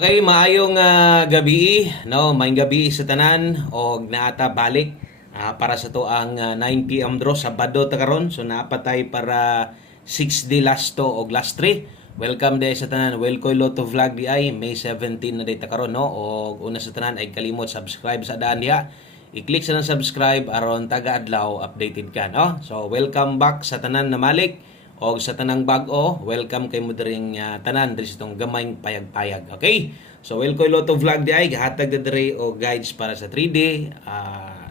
Okay, maayong gabi, no? Maayong gabi sa tanan og naata balik para sa to ang 9 p.m. draw Sabado ta karon. So naapatay para 6 day last to og last 3. Welcome day sa tanan. Welcome Lotto Vlog di ay May 17 na day ta karon, no? Og una sa tanan ay kalimot subscribe sa daan diha. I-click sa nang subscribe aron taga-adlaw updated ka, no? So welcome back sa tanan na malik. O sa tanang bag-o, welcome kay mo diring tanan diri sa itong gamayng payag-payag. Okay? So, welcome Lotto Vlog di ay gahatag na diri o guides para sa 3D,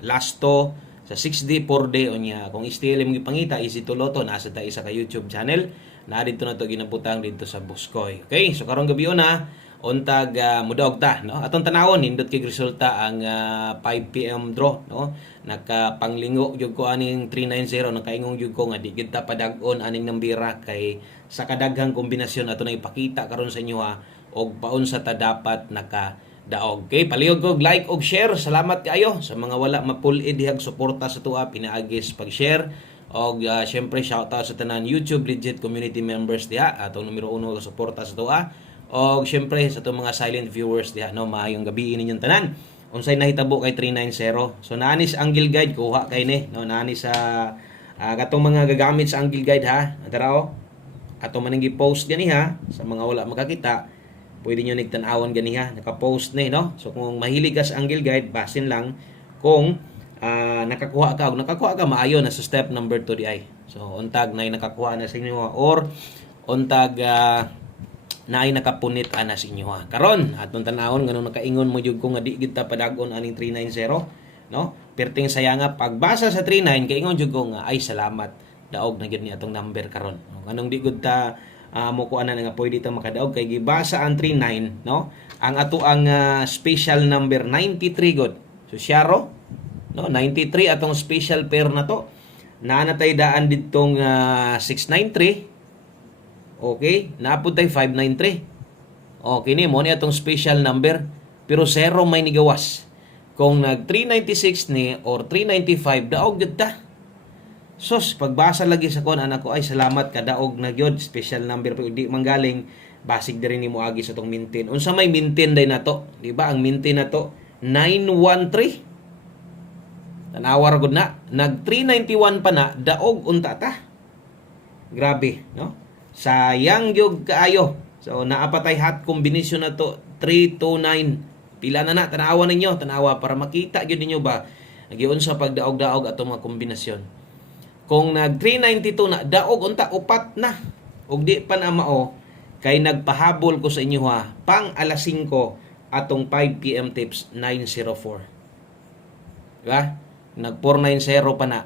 last to, sa 6D, 4D, o niya. Kung still mo gipangita, easy to Lotto, nasa ta isa ka YouTube channel. Na dito na to ginabutang dito sa Buskoy. Okay? So, karong gabi na, untag mudaog ta, no? Atong tanawon nindot kay resulta ang 5 PM draw, no? Nakapanglingo jud ko aning 390, nakaingong jud ko nga di gid ta padag-on aning nambira kay sa kadaghang kombinasyon ato na ipakita karon sa inyo og paunsa ta dapat daog. Okay, palihog og like og share. Salamat kaayo sa mga wala mapul-id dihag suporta sa tuwa pinaagis pag-share. Og syempre shout out sa tanan YouTube legit community members diha atong numero 1 ka suporta sa tuwa. O syempre sa itong mga silent viewers diha, no, maayong gabi ninyong tanan. Unsay nahitabo kay 390. So naanis angle guide kuha kay ni, no, naanis sa katong mga gagamit sa angle guide ha. Adaraw ato man gi-post gani ha sa mga wala makakita. Pwede niyo nigtan-awon gani ha, naka-post ni, no. So kung mahilig ka sa angle guide, basin lang kung nakakuha ka maayo na sa step number 2 di ay. So untag na nakakuha na sa inyo or untag na ay nakapunit ana sa inyo ha. Karon atong tanawon ngano nakaingon mo jud ko nga di gid ta padagon aning 390, no? Perting sayanga pagbasa sa 39 kay ingon jud ko nga ay salamat daog na gid ni atong number karon. No? Nganong di gud ta mo kuanan nga pwede ta makadaog kay gibasa ang 39, no? Ang ato ang special number 93 god. So syaro, no? 93 atong special pair na to. Naanatay daan didtong 693. Okay, naapod tayo 593. Okay ni mo ni atong special number pero zero may nigawas. Kung nag 396 ni or 395 daog gud ta. Sus, pagbasa lagi sa kon anak ko ay salamat ka daog na gyud special number pero di manggaling basig diri nimo agi sa tong maintain. Unsa may maintain day nato? Di ba ang maintain nato 913. Tanawar gud na nag 391 pa na daog unta ta. Grabe, no? Sayang gyud kaayo. So naapatay hot combination na to 329. Pila na tanawa ninyo, tanawa para makita gyud ninyo ba nagiun sa pagdaog-daog ato mga kombinasyon. Kung nag 392 na daog unta upat na. Ug di pa na mao kay nagpahabol ko sa inyo ha pang alas 5 atong 5 PM tips 904. Diba? Nag 490 pa na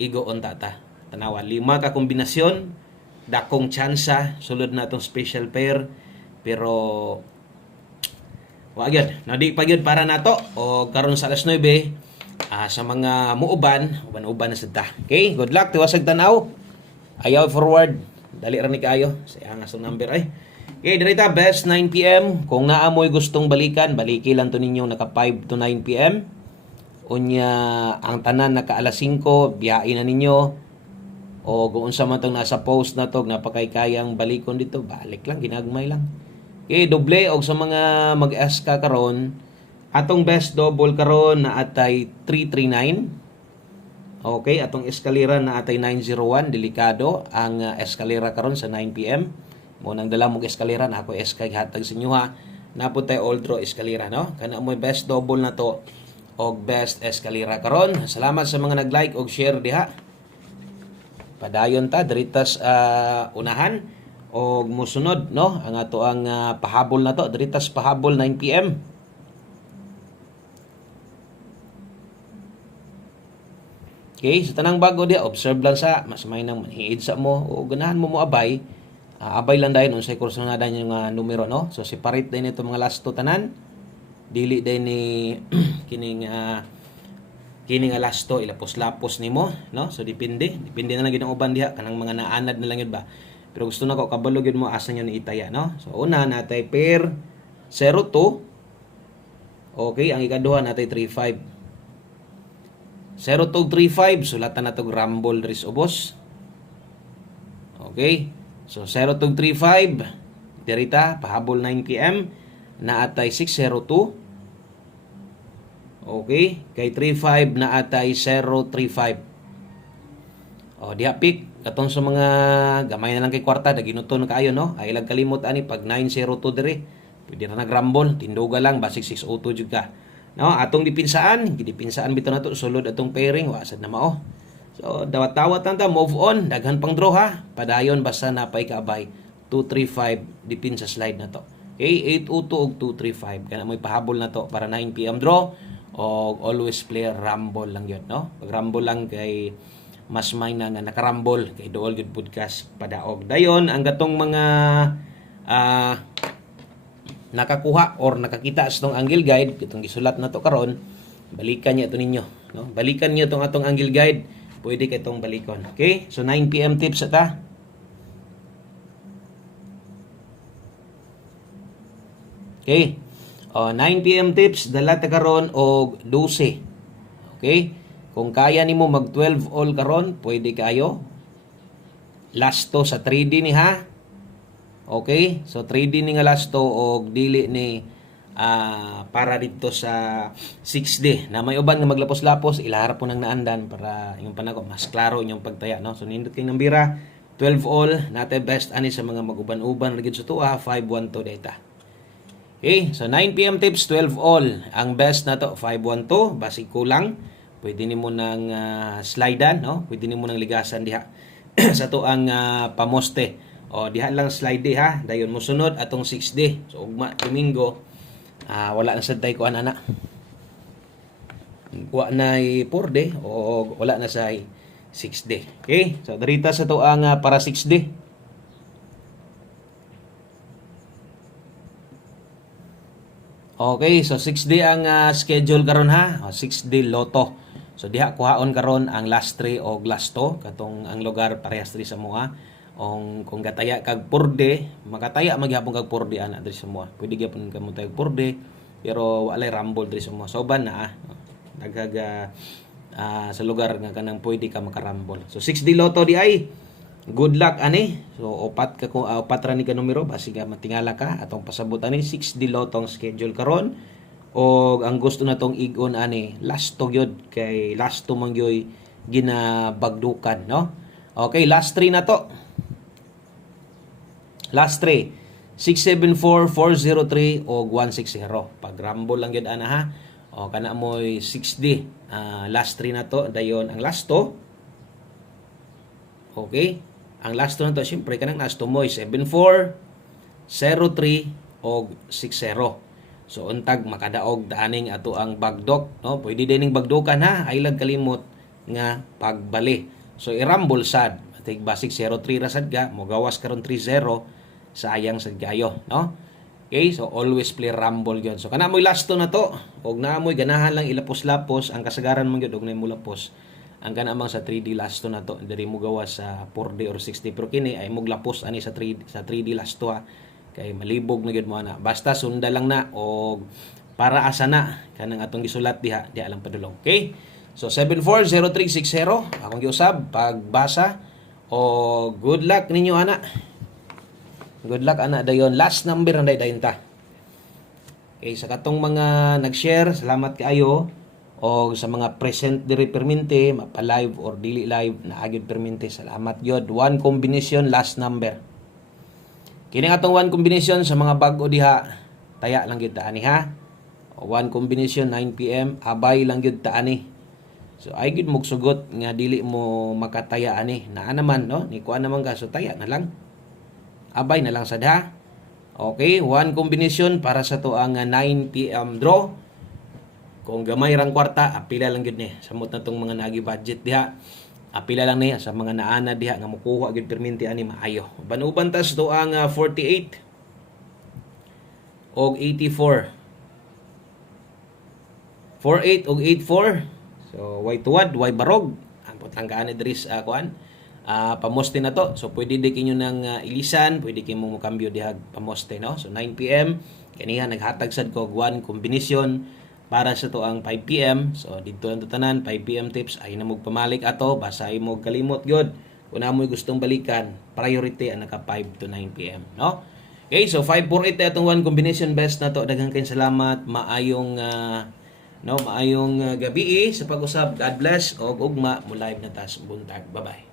igo unta ta. Tanawa 5 ka kombinasyon dakong tsansa sulod na itong special pair pero wag yun nadi pa yun para nato o karon sa alas 9 sa mga muuban na sada. Okay, good luck tiwasag tanaw ayaw forward dali ra ni kaayo sa ang asong number ay. Okay, dirita best 9 PM kung naamoy gustong balikan baliki lang to ninyo naka 5 to 9 PM unya ang tanan naka alas 5 biyain na ninyo. O kung unsa man tong nasa post na to napakaykayang balikon dito balik lang ginagmay lang. Okay, doble og sa mga mag-ask ka karon atong best double karon na atay 339. Okay, atong eskalera na atay 901 delikado ang eskalera karon sa 9 PM. Mo nang dala mong eskalera na ako eskay hatag sa inyo ha. Napod tay all draw eskalera, no? Kana mo best double na to og best eskalera karon. Salamat sa mga nag-like og share diha. Padayon ta diritas unahan og musunod, no, ang ato ang pahabol na to diritas pahabol 9 PM. Okay, sa tanang bago dia observe lang sa mas may nang manhiid sa mo o ganahan mo abay. Abay lang dayon unsay kursunada yung numero, no. So separate din ito mga last to tanan. Dili din ni kining kini nga last to ilapos-lapos nimo, no? So depende na lang gid ang uban diha kanang mga naanad na lang yun ba. Pero gusto na ko kabalo gyud mo asa nyo ni itaya, no? So una natay pair 02. Okay, ang ikaduha natay 35. 0235 sulatan na to rumble diri sa ubos. Okay. So 0235 dirita pahabol 9 PM. na atay 602. Okay, kay 35 na atay 035. O diha pick katong sa mga gamay na lang kay kwarta ginuton kaayo no. Ay lang kalimot ani pag 902 dire. Pwede na nagrambol, tinduga lang basig 602 jud ka. No, atong dipinsaan bitaw nato sulod atong pairing wa sad na mao. So dawat-dawat lang ta, move on, daghan pang draw ha. Padayon basta napay kaabay 235 dipin sa slide na to. Okay, 802 og 235 kana mo'y pahabol na to para 9 PM draw o always play rumble lang yun no. Pag rumble lang kay mas may na nga nakarambol kay dool good podcast padaog. Dayon ang gatong mga nakakuha or nakakita sa tong angle guide itong gisulat na to karon, balikan niya ito ninyo no. Balikan niyo tong atong angle guide, pwede kay itong balikon. Okay, so 9 PM tips ata. Okay, 9 PM tips dala ta karon og 12. Okay, kung kaya nimo mag 12 all karon, pwede kayo. Last to sa 3D ni ha. Okay, so 3D ni nga last to og dili ni para dito sa 6D na may uban nga maglapos-lapos ilahar po nang naandan para yung panako mas klaro inyong pagtaya no. So nindot kay nambira 12 all natay best ani sa mga maguban-uban lagi sa tuwa 512 data. Okay, so 9 PM tips 12 all ang best na to 512 basi kulang. Pwede nimo nang slidean no, pwede nimo nang ligasan diha sa to ang pamoste o diha lang slide ha. Dayon mo sunod atong 6D. So ugma Domingo wala na sad tay kuan ana. Wa na 4D o wala na sa 6D. Okay? So darita sa to ang para 6D. Okay, so 6D ang schedule karon ha. 6D Lotto. So diha kuhaon karon ang last 3 o last 2 katong ang lugar parehas diri sa moa. Kung gataya kag 4D, makataya magyapon kag 4D ana diri sa moa. Pwede gyapon kamo tay 4D pero walay rumble diri sa moa. So ban na naghaga sa lugar nga kanang pwede ka makarambol. So 6D Lotto di ay good luck ani. So upat ra ni ka numero basi ka matingala ka atong pasabot ani 6D Lotto ang schedule karon. O ang gusto natong igon ani last to gyud kay last to man gyoy ginabagdukan no. Okay, last 3 na to. Last 3 674 403 o 160. Pag rumble lang gyud ana ha. O kana moy 6D last 3 na to dayon ang last to. Okay, ang last to na to syempre kanang last to moy 74 03 o 60. So untag makadaog daaning ato ang bagdok no. Pwede dining bagdokan ha, ay lang kalimot nga pagbali. So irambol sad atig basic 03 ra sad ga mo gawas karon 30 sayang sad kayo no. Okay, so always play rumble gyud. So kana moy last to na to og naamoy ganahan lang ilapos-lapos ang kasagaran man gyud og nay mo lapos. Ang kana mang sa 3D last to na to diri mo gawas sa 4D or 6D pero kini ay mo lapos ani sa 3D last to ha. Kay malibog na gyud mo ana. Basta sunda lang na og para asa na kanang atong gisulat diha lang padulong. Okay? So 740360 akong giusab pagbasa o good luck ninyo ana. Good luck ana dayon. Last number na dayon ta. Okay, sa katong mga nag-share, salamat kaayo. O sa mga present diri permente, mapa-live or dili live na agyud permente, salamat gyud. One combination last number. Kini atong one combination sa mga bag-o diha, taya lang gyud ta ani ha. One combination 9 PM, abay lang gyud ta ani. So ay gyud mo sugot nga dili mo makataya ani. Naa naman no, ni kuan naman ka so taya na lang. Abay na lang sad ha. Okay, one combination para sa to ang 9 PM draw. Kung gamay rang kwarta, apila lang gyud ni. Samot na tong mga nagi budget diha. Apila lang niya sa mga naana diha nga mukuha gid perminti ani maayo. Banuban tas to ang 48 og 84. 48 og 84. So way tuwad, way barog. Ang putlang gaani diri sa kuan. Pamoste na to. So pwede di kinyo nang ilisan, pwede kinyo mo kambyo diha pamoste no. So 9 PM kaniya naghatag sad ko one combination para sa to ang 5 PM. So dito lang tanan 5 PM tips ay na mo pamalik ato basa mo kalimot gyud. Kung amoy gustong balikan, priority ang naka 5 to 9 PM, no? Okay, so 548 na itong one combination best na to. Daghang kayong salamat. Maayong gabi sa pag-usab. God bless. Og ugma mo live na tas buntag. Bye-bye.